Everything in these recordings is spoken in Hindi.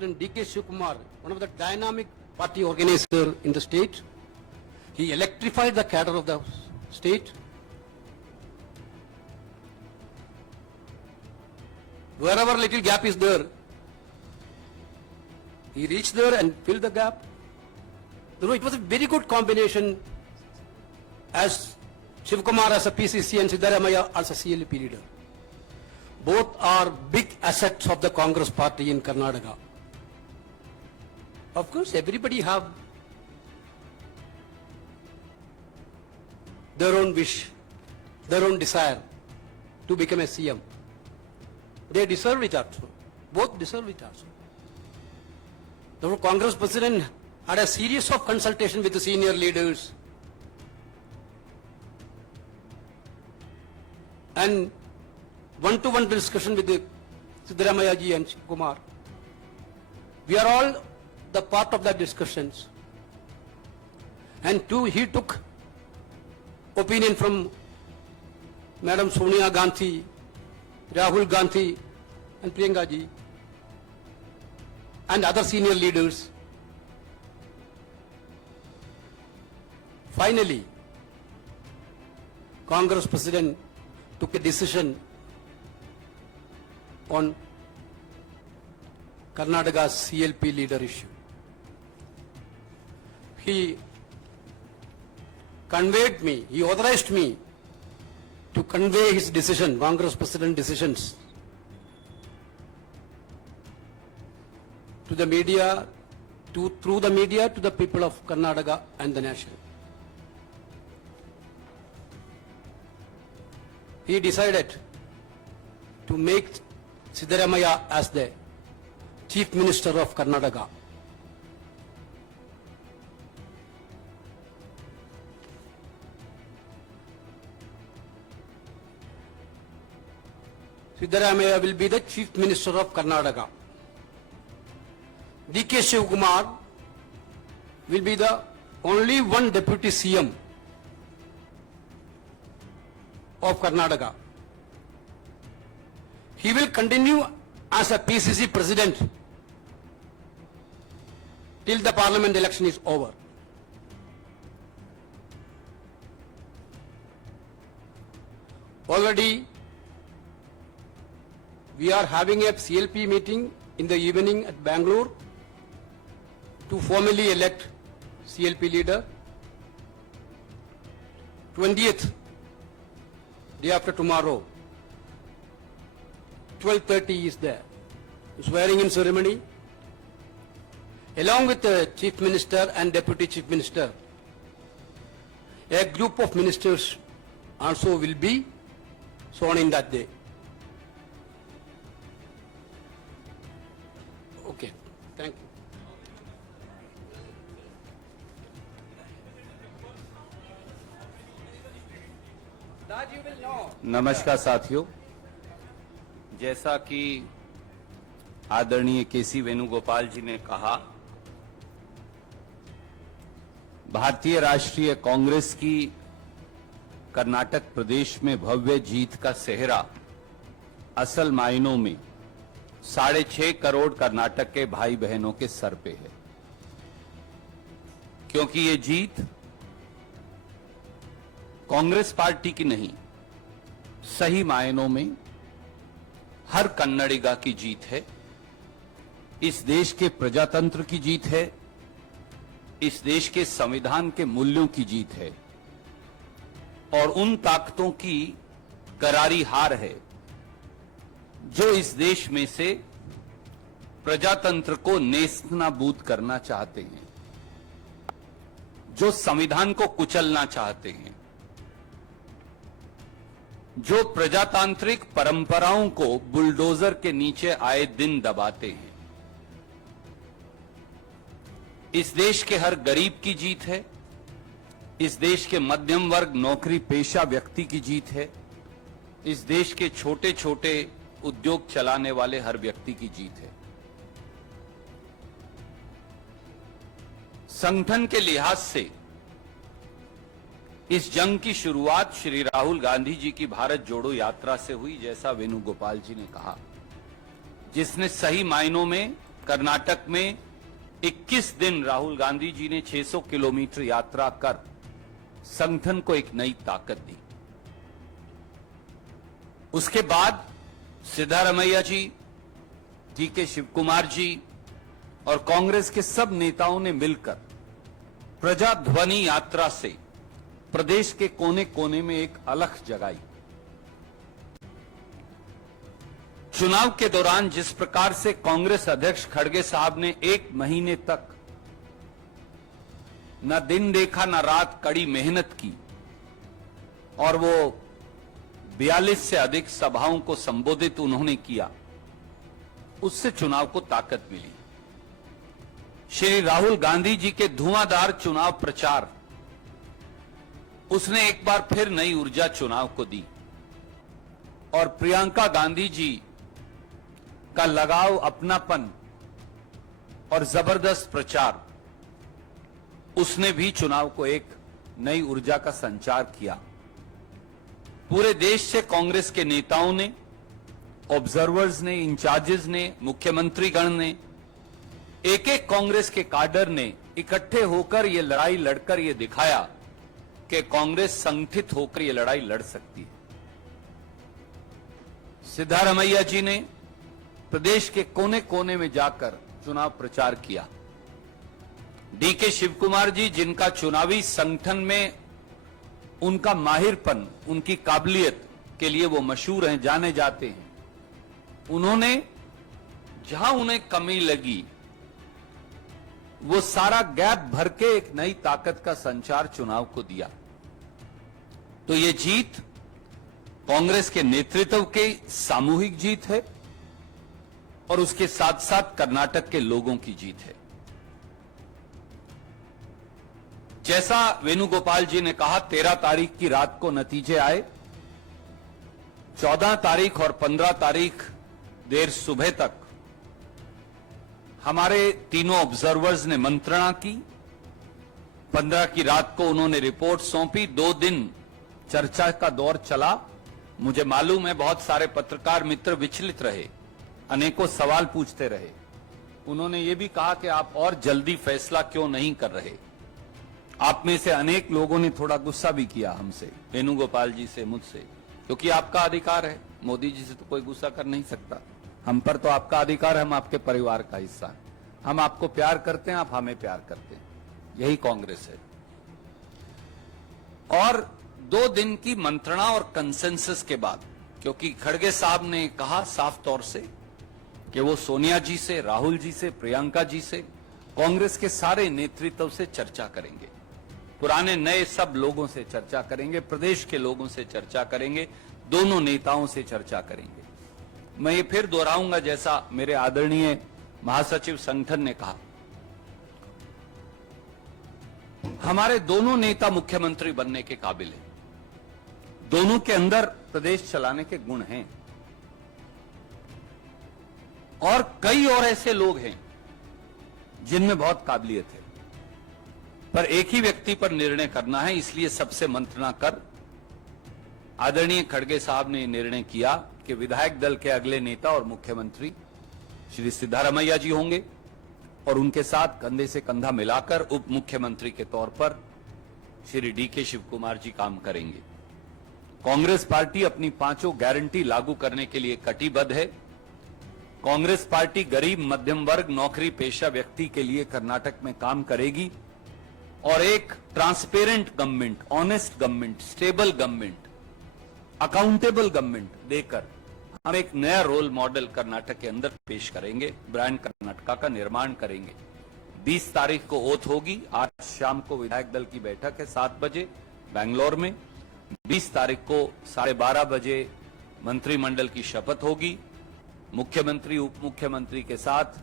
President D.K. Shivakumar, one of the dynamic party organizer in the state, he electrified the cadre of the state. Wherever little gap is there, he reached there and filled the gap. You know, it was a very good combination as Shivakumar as a PCC and Siddaramaiah as a CLP leader. Both are big assets of the Congress party in Karnataka. Of course, everybody have their own wish, their own desire to become a CM. They deserve it also. Both deserve it also. The Congress president had a series of consultation with the senior leaders and one-to-one discussion with the Siddaramaiah ji and Kumar. We are all the part of that discussions. And two, he took opinion from Madam Sonia Gandhi, Rahul Gandhi and Priyanka ji and other senior leaders. Finally, Congress president took a decision on Karnataka's CLP leader issue. He conveyed me, he authorized me to convey his decision, Congress president decisions, to the media, through the media to the people of Karnataka and the nation. He decided to make Siddaramaiah as the Chief Minister of Karnataka. Siddaramaiah will be the Chief Minister of Karnataka. D.K. Shivakumar will be the only one Deputy CM of Karnataka. He will continue as a PCC President till the Parliament election is over. Already we are having a CLP meeting in the evening at Bangalore to formally elect CLP leader. 20th, day after tomorrow, 12:30 is there. Swearing in ceremony. Along with the Chief Minister and Deputy Chief Minister, a group of ministers also will be sworn in that day. Okay, thank you. That you will know. नमस्कार साथियों, जैसा कि आदरणीय केसी वेणुगोपाल जी ने कहा, भारतीय राष्ट्रीय कांग्रेस की कर्नाटक प्रदेश में भव्य जीत का सेहरा असल मायनों में 6.5 करोड़ कर्नाटक के भाई बहनों के सर पे है, क्योंकि ये जीत कांग्रेस पार्टी की नहीं, सही मायनों में हर कन्नडिगा की जीत है। इस देश के प्रजातंत्र की जीत है, इस देश के संविधान के मूल्यों की जीत है और उन ताकतों की करारी हार है जो इस देश में से प्रजातंत्र को नेस्तनाबूद करना चाहते हैं, जो संविधान को कुचलना चाहते हैं, जो प्रजातांत्रिक परंपराओं को बुलडोजर के नीचे आए दिन दबाते हैं। इस देश के हर गरीब की जीत है, इस देश के मध्यम वर्ग नौकरी पेशा व्यक्ति की जीत है, इस देश के छोटे छोटे उद्योग चलाने वाले हर व्यक्ति की जीत है। संगठन के लिहाज से इस जंग की शुरुआत श्री राहुल गांधी जी की भारत जोड़ो यात्रा से हुई, जैसा वेणुगोपाल जी ने कहा, जिसने सही मायनों में कर्नाटक में 21 दिन राहुल गांधी जी ने 600 किलोमीटर यात्रा कर संगठन को एक नई ताकत दी। उसके बाद सिद्धारमैया जी, डी.के. शिवकुमार जी और कांग्रेस के सब नेताओं ने मिलकर प्रजा ध्वनि यात्रा से प्रदेश के कोने कोने में एक अलख जगाई। चुनाव के दौरान जिस प्रकार से कांग्रेस अध्यक्ष खड़गे साहब ने 1 महीने तक न दिन देखा न रात कड़ी मेहनत की और वो 42 से अधिक सभाओं को संबोधित उन्होंने किया, उससे चुनाव को ताकत मिली। श्री राहुल गांधी जी के धुआंधार चुनाव प्रचार, उसने एक बार फिर नई ऊर्जा चुनाव को दी और प्रियंका गांधी जी का लगाव, अपनापन और जबरदस्त प्रचार, उसने भी चुनाव को एक नई ऊर्जा का संचार किया। पूरे देश से कांग्रेस के नेताओं ने, ऑब्जर्वर्स ने, इंचार्जेस ने, मुख्यमंत्री गण ने, एक एक कांग्रेस के काडर ने इकट्ठे होकर ये लड़ाई लड़कर ये दिखाया कि कांग्रेस संगठित होकर ये लड़ाई लड़ सकती है। सिद्धारमैया जी ने प्रदेश के कोने कोने में जाकर चुनाव प्रचार किया। डी.के. शिवकुमार जी, जिनका चुनावी संगठन में उनका माहिरपन, उनकी काबिलियत के लिए वो मशहूर हैं, जाने जाते हैं, उन्होंने जहां उन्हें कमी लगी वो सारा गैप भर के एक नई ताकत का संचार चुनाव को दिया। तो ये जीत कांग्रेस के नेतृत्व की सामूहिक जीत है और उसके साथ साथ कर्नाटक के लोगों की जीत है। जैसा वेणुगोपाल जी ने कहा, 13 तारीख की रात को नतीजे आए, 14 तारीख और 15 तारीख देर सुबह तक हमारे तीनों ऑब्जर्वर्स ने मंत्रणा की। 15 की रात को उन्होंने रिपोर्ट सौंपी। 2 दिन चर्चा का दौर चला। मुझे मालूम है बहुत सारे पत्रकार मित्र विचलित रहे, अनेकों सवाल पूछते रहे। उन्होंने ये भी कहा कि आप और जल्दी फैसला क्यों नहीं कर रहे। आप में से अनेक लोगों ने थोड़ा गुस्सा भी किया हमसे, वेणुगोपाल जी से, मुझसे, क्योंकि आपका अधिकार है। मोदी जी से तो कोई गुस्सा कर नहीं सकता, हम पर तो आपका अधिकार है, हम आपके परिवार का हिस्सा हैं, हम आपको प्यार करते हैं, आप हमें प्यार करते हैं, यही कांग्रेस है। और 2 दिन की मंत्रणा और कंसेंसस के बाद, क्योंकि खड़गे साहब ने कहा साफ तौर से कि वो सोनिया जी से, राहुल जी से, प्रियंका जी से, कांग्रेस के सारे नेतृत्व से चर्चा करेंगे, पुराने नए सब लोगों से चर्चा करेंगे, प्रदेश के लोगों से चर्चा करेंगे, दोनों नेताओं से चर्चा करेंगे। मैं ये फिर दोहराऊंगा जैसा मेरे आदरणीय महासचिव संगठन ने कहा, हमारे दोनों नेता मुख्यमंत्री बनने के काबिल हैं, दोनों के अंदर प्रदेश चलाने के गुण हैं और कई और ऐसे लोग हैं जिनमें बहुत काबिलियत है, पर एक ही व्यक्ति पर निर्णय करना है। इसलिए सबसे मंत्रणा कर आदरणीय खड़गे साहब ने निर्णय किया कि विधायक दल के अगले नेता और मुख्यमंत्री श्री सिद्धारमैया जी होंगे और उनके साथ कंधे से कंधा मिलाकर उप मुख्यमंत्री के तौर पर श्री डी.के. शिवकुमार जी काम करेंगे। कांग्रेस पार्टी अपनी 5 गारंटी लागू करने के लिए कटिबद्ध है। कांग्रेस पार्टी गरीब, मध्यम वर्ग, नौकरी पेशा व्यक्ति के लिए कर्नाटक में काम करेगी और एक transparent government, honest government, stable government, accountable government देकर हम एक नया रोल मॉडल कर्नाटक के अंदर पेश करेंगे, ब्रांड कर्नाटका का निर्माण करेंगे। 20 तारीख को ओथ होगी, आज शाम को विधायक दल की बैठक है 7 बजे बेंगलोर में। 20 तारीख को 12:30 बजे मंत्रिमंडल की शपथ होगी। मुख्यमंत्री, उप मुख्यमंत्री के साथ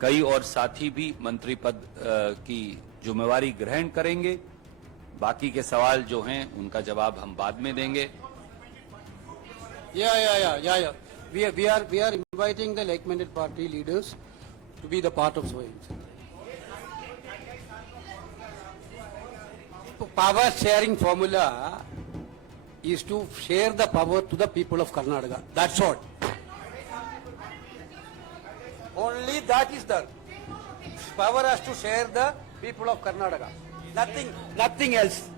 कई और साथी भी मंत्री पद की जिम्मेवारी ग्रहण करेंगे। बाकी के सवाल जो हैं उनका जवाब हम बाद में देंगे। Yeah. We are inviting the like-minded party leaders to be the part of Swayam. Power sharing formula is to share the power to the people of Karnataka. That's all. Only that is the power has to share the people of Karnataka. Nothing else.